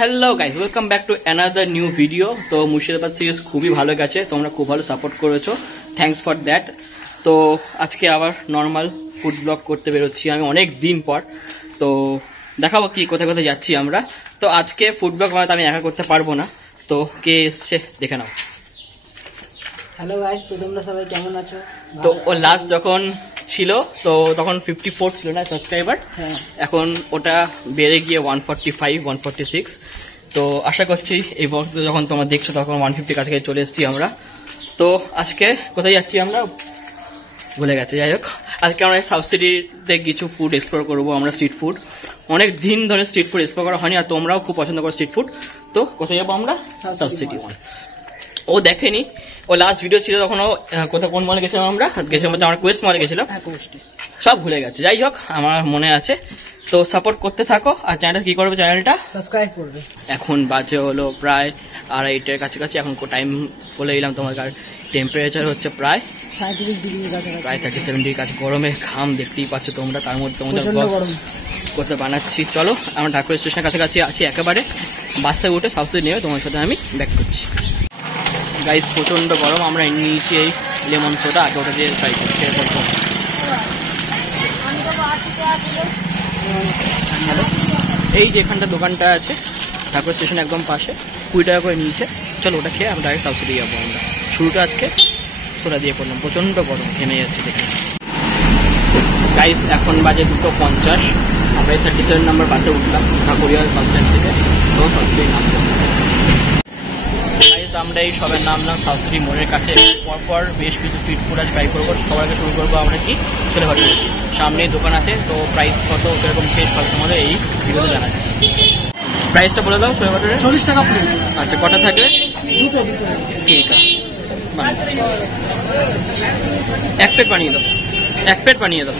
Hello guys, welcome back to another new video. তো Murshidabad series খুবই ভালো গেছে, তোমরা খুব ভালো সাপোর্ট করেছো, থ্যাঙ্কস ফর দ্যাট। তো আজকে আবার নর্মাল ফুড ব্লগ করতে বেরোচ্ছি আমি অনেক দিন পর। তো দেখাবো কি কোথায় কোথায় যাচ্ছি আমরা। তো আজকে ফুড ব্লগ আমি একা করতে পারবো না, তো কে এসছে দেখে নাও। হ্যালো গাইস, তো তোমরা সবাই কেমন আছো? তো ও লাস্ট যখন ছিল তো তখন 54 ছিল না সাবস্ক্রাইবার, এখন ওটা বেড়ে গিয়ে 145 146। তো আশা করছি এই বক্সে যখন তোমরা দেখছো তখন 150 কাছাকাছি চলে এসেছি আমরা। তো আজকে কোথায় যাচ্ছি আমরা ভুলে গেছে, যাই হোক আজকে আমরা সাবসিডিতে কিছু ফুড এক্সপ্লোর করবো আমরা, স্ট্রিট ফুড। অনেক দিন ধরে স্ট্রিট ফুড এক্সপ্লোর করা হয়নি, আর তোমরাও খুব পছন্দ করো স্ট্রিট ফুড। তো কোথায় যাবো আমরা? Subsidy one. ও দেখেনি, ও লাস্ট ভিডিও ছিল তখন ও কোথাও কোন মলে গেছিলাম আমরা, গেছিলাম আমরা কোয়েস্ট মলে গেছিলাম, সব ভুলে গেছে। যাই হোক আমার মনে আছে। তো সাপোর্ট করতে থাকো, আর চ্যানেলটা কি করবে, চ্যানেলটা সাবস্ক্রাইব করবে। এখন বাজে হলো প্রায় 2:30-এর কাছাকাছি, এখন টাইম বলে দিলাম তোমাকে। আর টেম্পারেচার হচ্ছে প্রায় 37 ডিগ্রি, প্রায় 37 ডিগ্রি কাছে। গরমে ঘাম দেখতেই পাচ্ছ তোমরা, তার মধ্যে তোমাদের করতে বানাচ্ছি। চলো আমরা ঢাকুর স্টেশনের কাছাকাছি আছি একেবারে, বাসে উঠে সাবসিডি নেবে তোমার সাথে আমি ব্যাক করছি। গাইস প্রচন্ড গরম, আমরা নিয়েছি এই লেমন সোডা, আগে ওটা দিয়ে ট্রাই করছি। এই যে এখানটা দোকানটা আছে ঢাকুর স্টেশন একদম পাশে, 20 টাকা করে নিয়েছে। চলো ওটা খেয়ে আমরা ডাইরেক্ট সাবসিডি যাবো আমরা। শুরুটা আজকে সোডা দিয়ে করলাম, প্রচন্ড গরম ঘেমে যাচ্ছে দেখে। গাইস এখন বাজে 2:50, আমরা 37 নম্বর বাসে উঠলাম ঢাকুরিয়া বাস স্ট্যান্ড থেকে। তো সাবসিডি নামবো। আমরা এই সবাই নামলাম সাবসিডি মোড়ের কাছে। পরপর বেশ কিছু স্ট্রিট ফুড আজ ট্রাই করবো। সবাইকে শুরু করবো আমরা কি ছোলে ভাটুরে। সামনেই দোকান আছে, তো প্রাইস কত সেরকম খেয়ে সব তোমাদের এই ভিডিওতে জানাচ্ছি। প্রাইসটা বলে দাও ছোলে ভাটুরে। 40 টাকা প্লেট। আচ্ছা কটা থাকে? দুটো। ঠিক আছে, এক প্লেট বানিয়ে দাও, এক প্লেট বানিয়ে দাও।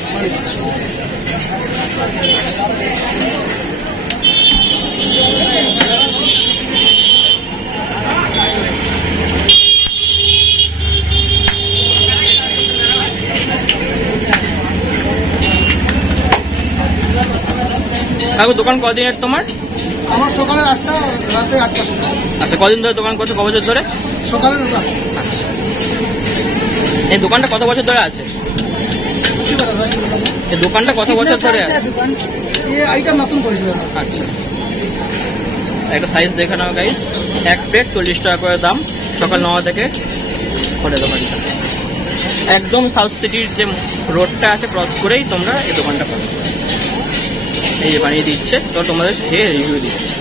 দোকান কদিনের তোমার? আমার সকালে 8টা, রাতে 8টা। আচ্ছা কদিন ধরে দোকান করছো, ক বছর ধরে? সকালে 9টা। আচ্ছা এই দোকানটা কত বছর ধরে আছে? এই দোকানটা কত বছর ধরে আছে? এইটা নতুন করেছিল। আচ্ছা একটা সাইজ দেখে নাও গাইস, এক প্লেট 40 টাকা করে দাম। সকাল 9 থেকে খোলে দোকানটা, একদম সাউথ সিটির যে রোডটা আছে ক্রস করেই তোমরা এই দোকানটা পাবে। এই যে বানিয়ে দিচ্ছে, তো তোমাদের খেয়ে রিভিউ দিচ্ছে।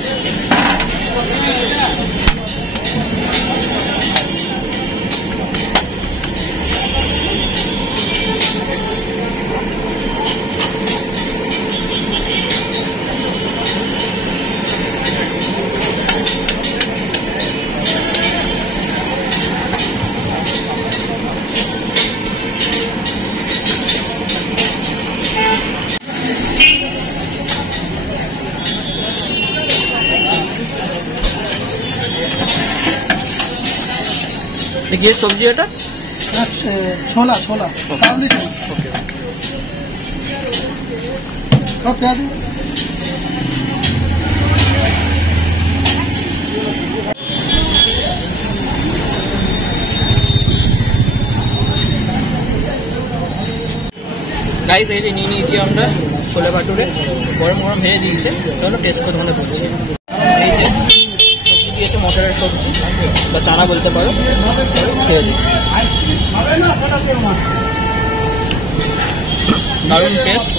কি সবজি এটা? ছোলা ছোলা কাবলি ছোলা। ওকে সব পেঁয়াজ। গাইস এই যে নিয়ে নিয়েছি আমরা ছোলে ভাটুরে, গরম গরম ভেজে দিয়েছে। চলো টেস্ট করে তোমাদের বলছি। এই যে সবজি দিয়েছে, মটরের সবজি বা চানা বলতে পারো, খেয়ে দিই। দারুণ টেস্ট।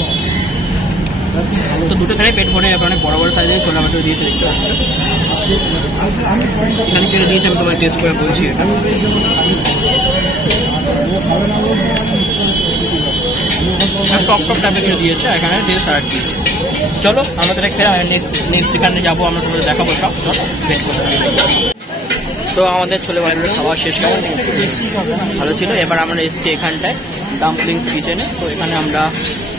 তো দুটো খেলে পেট ভরে যাবে, অনেক বড় বড় সাইজের ছোলা ভাটুরে দিয়েছে দেখতে পাচ্ছ। এখানে কেটে দিয়েছে, আমি তোমার টেস্ট করে বলছি। এটা টক টক টাইপের করে দিয়েছে, এখানে দিয়ে স্যালাড দিয়েছে। চলো আমরা তাহলে খেয়ে নেক্সট যেখানে যাবো আমরা তোমাদের দেখাবো সব। ওয়েট করতে। তো আমাদের ছোলে ভাটুরে খাওয়া শেষ, কেমন ভালো ছিল। এবার আমরা এসেছি এখানটায় ডাম্পলিং কিচেনে। তো এখানে আমরা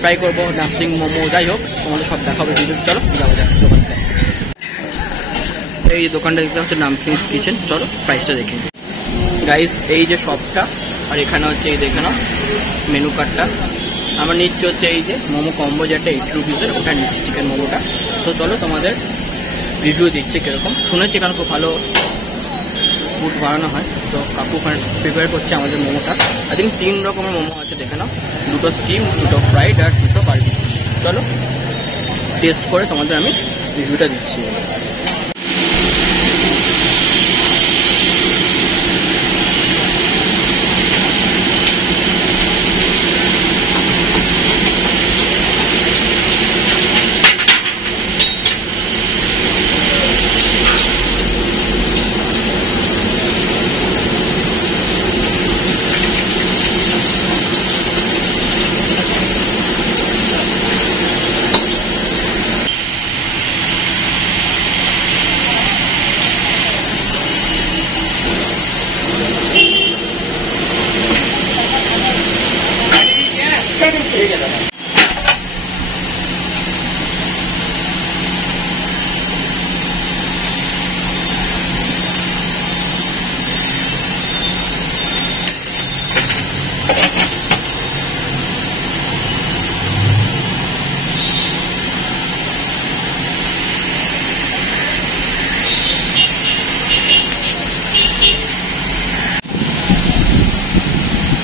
ট্রাই করবো ডাম্পলিং, মোমো, যাই হোক তোমাদের সব দেখাবো ভিডিও। চলো যাবো যাক দোকানটা। এই দোকানটা দেখতে হচ্ছে ডাম্পলিংস কিচেন। চলো প্রাইসটা দেখে গাইস। এই যে শপটা, আর এখানে হচ্ছে এই দেখে নাও মেনু কার্ডটা। আমরা নিচ্ছি হচ্ছে এই যে মোমো কম্বো, যেটা 80 রুপিসের, ওটা নিচ্ছি চিকেন মোমোটা। তো চলো তোমাদের রিভিউ দিচ্ছে কীরকম। শুনেছি কারণ খুব ভালো ফুড বানানো হয়। তো কাকু ওখানে প্রিপেয়ার করছে আমাদের মোমোটা। আই থিঙ্ক 3 রকমের মোমো আছে, দেখে নাও। 2টো স্টিম, 2টো ফ্রাইড আর 2টো বারবিকিউ। চলো টেস্ট করে তোমাদের আমি রিভিউটা দিচ্ছি।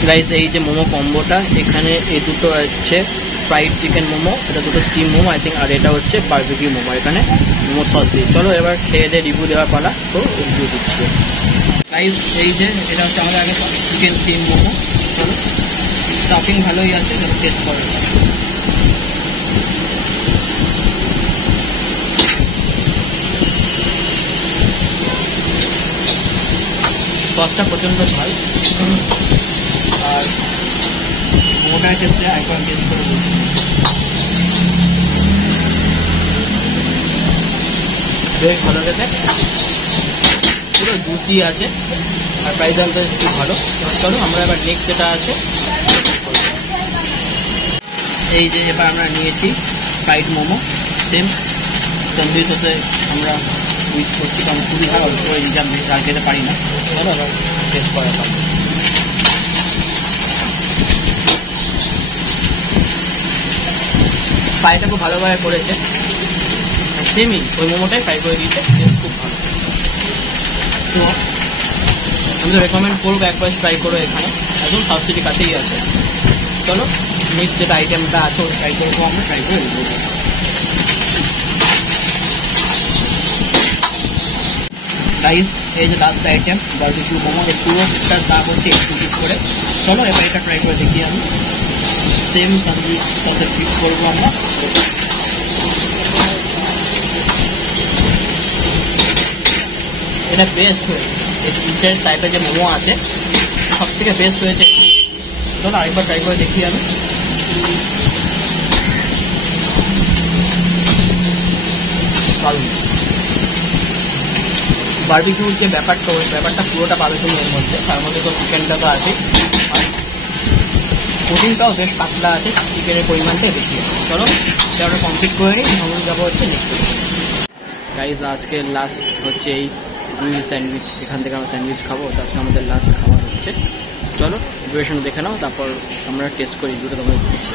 গাইস, এই যে মোমো কম্বোটা, এখানে এই দুটো হচ্ছে ফ্রাইড চিকেন মোমো, এটা দুটো স্টিম মোমো আই থিঙ্ক, আর এটা হচ্ছে বারবিকিউ মোমো। এখানে মোমো সস দিয়ে। চলো এবার খেয়ে দিয়ে রিভিউ দেওয়ার পালা। তো রিভিউ দিচ্ছি গাইস। এই যে এটা হচ্ছে আমাদের আগে চিকেন স্টিম মোমো। চলো, স্টাফিং ভালোই আছে, চলো টেস্ট করো। সসটা প্রচণ্ড ঝাল, আর মোটার ক্ষেত্রে একবার টেস্ট করে বলছি, বেশ ভালো খেতে, পুরো জুসি আছে, আর প্রাইস আনতে খুব ভালো। চলো আমরা এবার নেক্সট যেটা আছে, এই যে এবার আমরা নিয়েছি ফ্রাইড মোমো, সেম তন্দুরি সসে আমরা ইউজ করছি, কারণ খুবই ভালো, অল্প করে নিলাম, বেশি চাল খেতে পারি না। চলো এবার টেস্ট করা পাবো। ফ্রাইটা খুব ভালোভাবে করেছে, সেমই ওই মোমোটাই ফ্রাই করে দিয়েছে, খুব ভালো। তো আমি তো রেকমেন্ড করবো একবার ট্রাই করো, এখানে একদম সাউথ সিটি কাছেই আছে। চলো নেক্সট যেটা আইটেমটা আছে ওটা ট্রাই করবো, আমরা ট্রাই করে দেবো। গাইস, এই যে লাস্ট আইটেম বারবিকিউ মোমো, এই পুরোটার দাম হচ্ছে 80 করে। চলো এবার এটা ট্রাই করে দেখি আমি। সেম তন্দুরি সসে ডিপ করবো আমরা। এটা বেস্ট হয়েছে, এই চিকেন টাইপের যে মোমো আছে সব থেকে বেস্ট হয়েছে। চলো আরেকবার ট্রাই করে দেখি আমি। বারবিকিউর যে ব্যাপারটা, ওই ব্যাপারটা পুরোটা পাবে তুমি এর মধ্যে, তার মধ্যে তো চিকেনটা তো আছে, আর প্রোটিনটাও বেশ পাতলা আছে, চিকেনের পরিমাণটাই বেশি। চলো সেটা কমপ্লিট করে নিই, আমরা যাবো হচ্ছে নেক্সট। গাইজ, আজকে লাস্ট হচ্ছে এই রুই স্যান্ডউইচ, এখান থেকে আমরা স্যান্ডউইচ খাবো, তো আজকে আমাদের লাস্ট খাবার হচ্ছে। চলো ডিউরেশন দেখে নাও, তারপর আমরা টেস্ট করি, দুটো তোমাদের দিচ্ছি।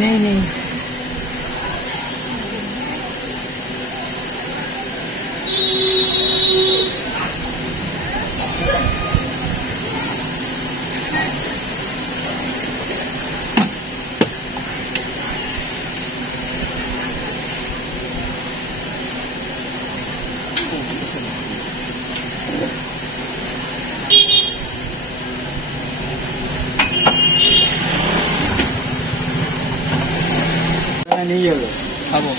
नहीं नहीं নিয়ে যাবো, খাবো।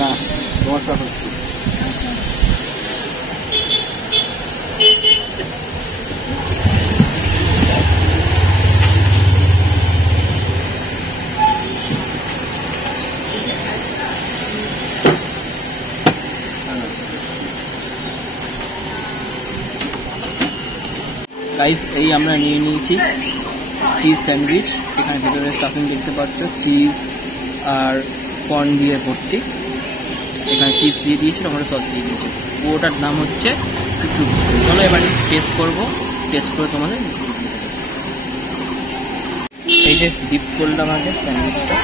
না তোমারটা হচ্ছে গাইস এই আমরা নিয়ে নিয়েছি চিজ স্যান্ডউইচ। এখানে ভেতরে স্টাফিং দেখতে পাচ্ছ, চিজ আর কর্ন দিয়ে ভর্তি। এখানে চিপস দিয়ে দিয়েছি, টমেটো সস দিয়ে দিয়েছি। ওটার দাম হচ্ছে 50 রুপিস। চলো এবার টেস্ট করবো, টেস্ট করে তোমাদের এই যে ডিপ করলাম আগে স্যান্ডউইচটা,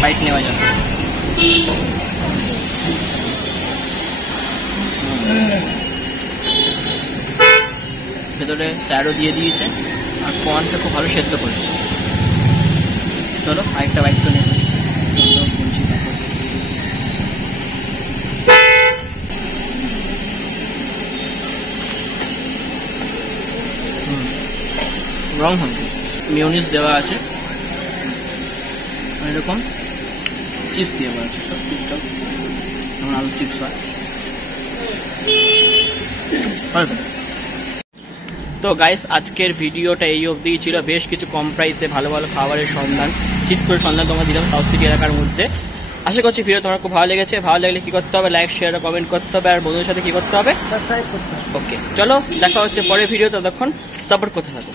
বাইট নেওয়া যাবে। ভেতরে স্যারও দিয়ে দিয়েছে আর কর্নটা খুব ভালো সেদ্ধ করেছে। চলো আরেকটা বাইট তো নেবো। রং হবে, মিউনিস দেওয়া আছে, এরকম চিপস দেওয়া আছে, সব চিপসটা যেমন আলু চিপস হয়। তো গাইস আজকের ভিডিওটা এই অবধি ছিল। বেশ কিছু কম প্রাইসে ভালো ভালো খাবারের সন্ধান, চিট করে সন্ধান তোমরা দিলাম সাউথ সিটি এলাকার মধ্যে। আশা করছি ভিডিও তোমার খুব ভালো লেগেছে। ভালো লাগলে কি করতে হবে, লাইক শেয়ার কমেন্ট করতে হবে, আর বন্ধুদের সাথে কি করতে হবে, সাবস্ক্রাইব করতে হবে। ওকে চলো দেখা হচ্ছে পরের ভিডিও। ততক্ষণ সাপোর্ট করতে থাকো।